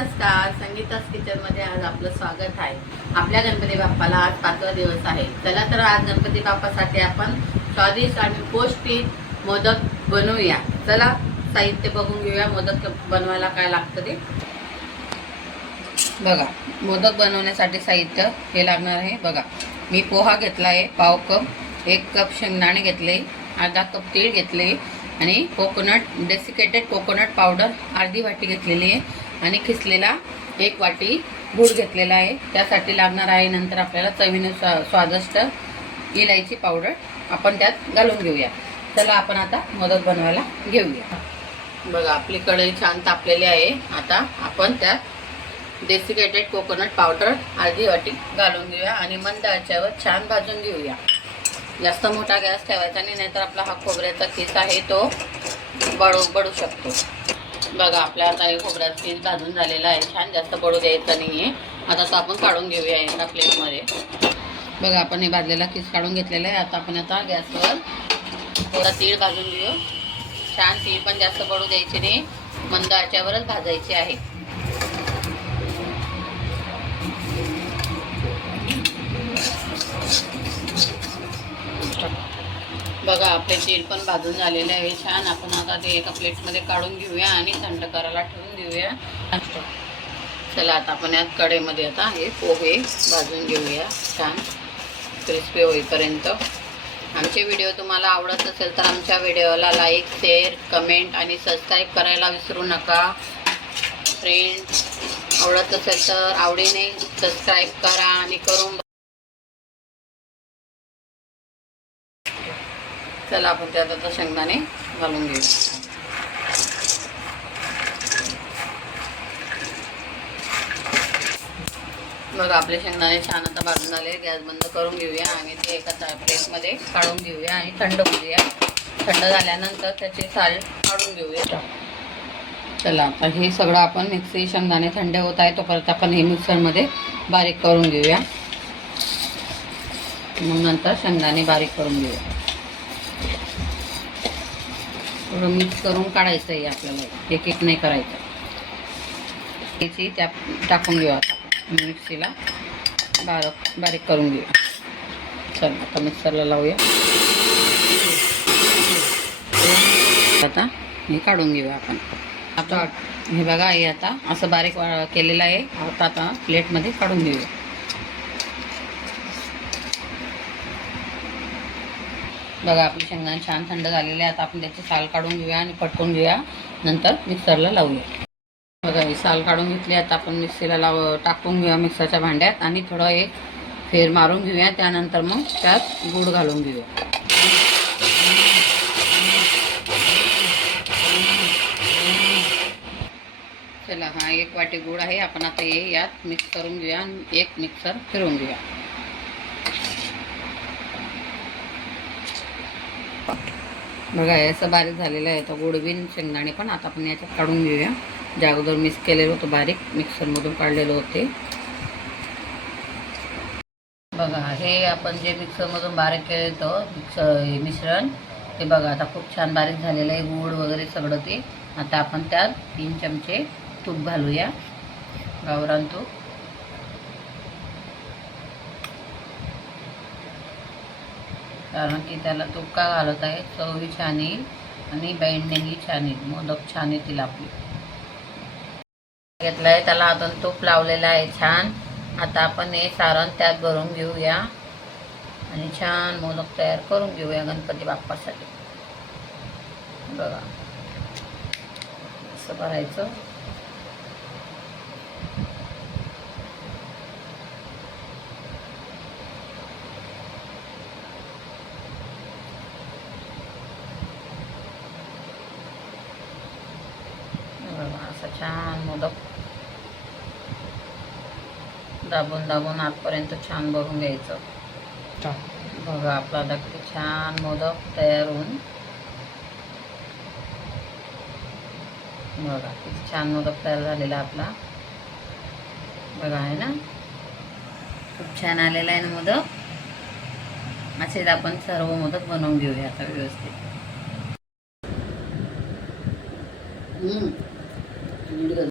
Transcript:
नमस्कार, संगीता's किचनमध्ये आज आपलं स्वागत आहे। आपल्या गणपती बाप्पाला आज 5वा दिवस आहे। चला तर आज गणपती बाप्पासाठी आपण स्वादिष्ट आणि पौष्टिक मोदक बनवूया। चला साहित्य बघून घेऊया। मोदक बनवायला काय लागतं ते बघा। मोदक बनवण्यासाठी साहित्य हे लागणार आहे बघा। मी पोहा घेतला आहे पाव कप, 1 कप शेंगदाणे घेतले, अर्धा कप तीळ घेतले आणि कोकोनट डेसिकेटेड कोकोनट पावडर अर्धी वाटी घेतलेली आहे आणि खिसलेला 1 वाटी गूळ घेतलेला आहे। त्यासाठी लागणार आहे नंतर आपल्याला चवीनुसार स्वादिष्ट इलायची पावडर आपण त्यात घालून घेऊया। चला आपण आता मोदक बनवायला घेऊया। बघा आपली कढई छान तापलेली आहे। आता आपण त्यात डेसिकेटेड कोकोनट पावडर अर्धी वाटी घालून घेऊया आणि मंद आचेवर छान भाजून घेऊया। जास्त मोठा गॅस ठेवायचा नाहीतर आपला हा खोबऱ्याचा खीस आहे तो बडू शकतो। बघा आपल्या आता हे खोबऱ्याचा खीस भाजून झालेला आहे। छान जास्त बडू द्यायचा नाही आहे। आता तो आपण काढून घेऊया एका प्लेटमध्ये। बघा आपण हे भाजलेला खीस काढून घेतलेला आहे। आता गॅसवर थोडा तीळ भाजून घेऊ। छान तीळ पण जास्त बडू द्यायचे नाही, मंद आचेवरच भाजायचे आहे। बघा आपले तेल पण भाजून झालेले आहे छान। आपण आता ते एका प्लेटमध्ये काढून घेऊया आणि थंड करायला ठेवून देऊया। चला आता आपण यात कढईमध्ये आता हे पोहे भाजून घेऊया छान क्रिस्पी होईपर्यंत। आमचे व्हिडिओ तुम्हाला आवडत असेल तर आमच्या व्हिडिओला लाईक, शेअर, कमेंट आणि सबस्क्राईब करायला विसरू नका। फ्रेंड्स आवडत असेल तर आवडीने सबस्क्राईब करा आणि करून चला आपण त्यात आता शेंगदाणे घालून घेऊ। बघा आपले शेंगदाणे छान आता भाजून झाले। गॅस बंद करून घेऊया आणि ते एका प्लेटमध्ये काढून घेऊया आणि थंड करूया। थंड झाल्यानंतर त्याचे साल काढून घेऊया। चला आता हे सगळं आपण मिक्सी शेंगदाणे थंड होत आहे तोपर्यंत आपण हे मिक्सरमध्ये बारीक करून घेऊया। मग नंतर शेंगदाणे बारीक करून घेऊया। थोडं मिक्स करून काढायचं आहे आपल्याला, एक एक नाही करायचं। त्याची त्या टाकून घेऊ आता मिक्सीला बारीक करून घेऊया। चला आता मिक्सरला लावूया। आता हे काढून घेऊया आपण। आता हे बघा हे आता असं बारीक केलेलं आहे। आता प्लेटमध्ये काढून घेऊया। बघा आपले शेंगदाणे छान थंड झालेले आहे। आता आपण त्याची साल काढून घेऊया आणि पटकून घेऊया, नंतर मिक्सरला लावूया। बघा ही साल काढून घेतली। आता आपण मिक्सीला टाकून घेऊया मिक्सरच्या भांड्यात आणि थोडं एक फेर मारून घेऊया। त्यानंतर मग त्यात गूळ घालून घेऊया। चला हा 1 वाटी गूळ आहे। आपण आता हे यात मिक्स करून घेऊया आणि एक मिक्सर फिरवून घेऊया। बघा हे असं बारीक झालेलं आहे तो गूळ बिन शेंगदाणे पण। आता आपण याच्यात काढून घेऊया। जे अगोदर मिक्स केलेलं होतं बारीक मिक्सरमधून काढलेलं होते। बघा हे आपण जे मिक्सरमधून बारीक केलं होतं मिश्रण ते बघा आता खूप छान बारीक झालेलं आहे, गूळ वगैरे सगळं ते। आता आपण त्यात 3 चमचे तूप घालूया, गावरान तूप। कारण की त्याला तूप का घालत आहे, चवही छान येईल आणि बाइंडिंगही छान येईल, मोदक छान येतील आपले। घेतलं आहे त्याला अजून तूप लावलेलं आहे छान। आता आपण हे सारण त्यात भरून घेऊया आणि छान मोदक तयार करून घेऊया गणपती बाप्पासाठी। बघा असं भरायचं। असं छान मोदक दाबून आतपर्यंत छान भरून घ्यायचं। बघा आपला किती छान मोदक तयार होऊन बघा किती छान मोदक तयार झालेला आपला। बघा आहे ना खूप छान आलेला आहे ना मोदक। असेच आपण सर्व मोदक बनवून घेऊया आता व्यवस्थित। नीट